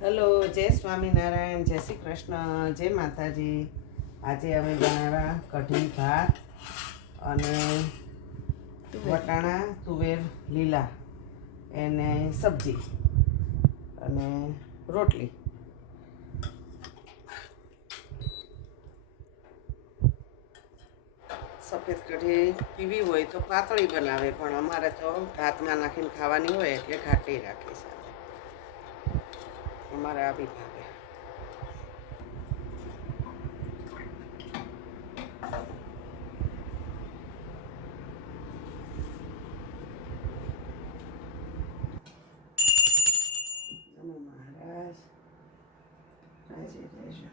Hello, જય સ્વામિનારાયણ, જય શ્રી કૃષ્ણ, જય માતાજી. આજે અમે બનાવ્યા કઢી ભાત અને વટાણા તુવેર લીલા એને સબ્જી અને રોટલી. સફેદ કઢી પીવી હોય તો પાતળી બનાવે, પણ અમારે તો ભાતમાં નાખીને ખાવાની હોય એટલે ઘાટી રાખી છે. અમારે આવી ભાવે. મહારાજ રાજી રહેજો.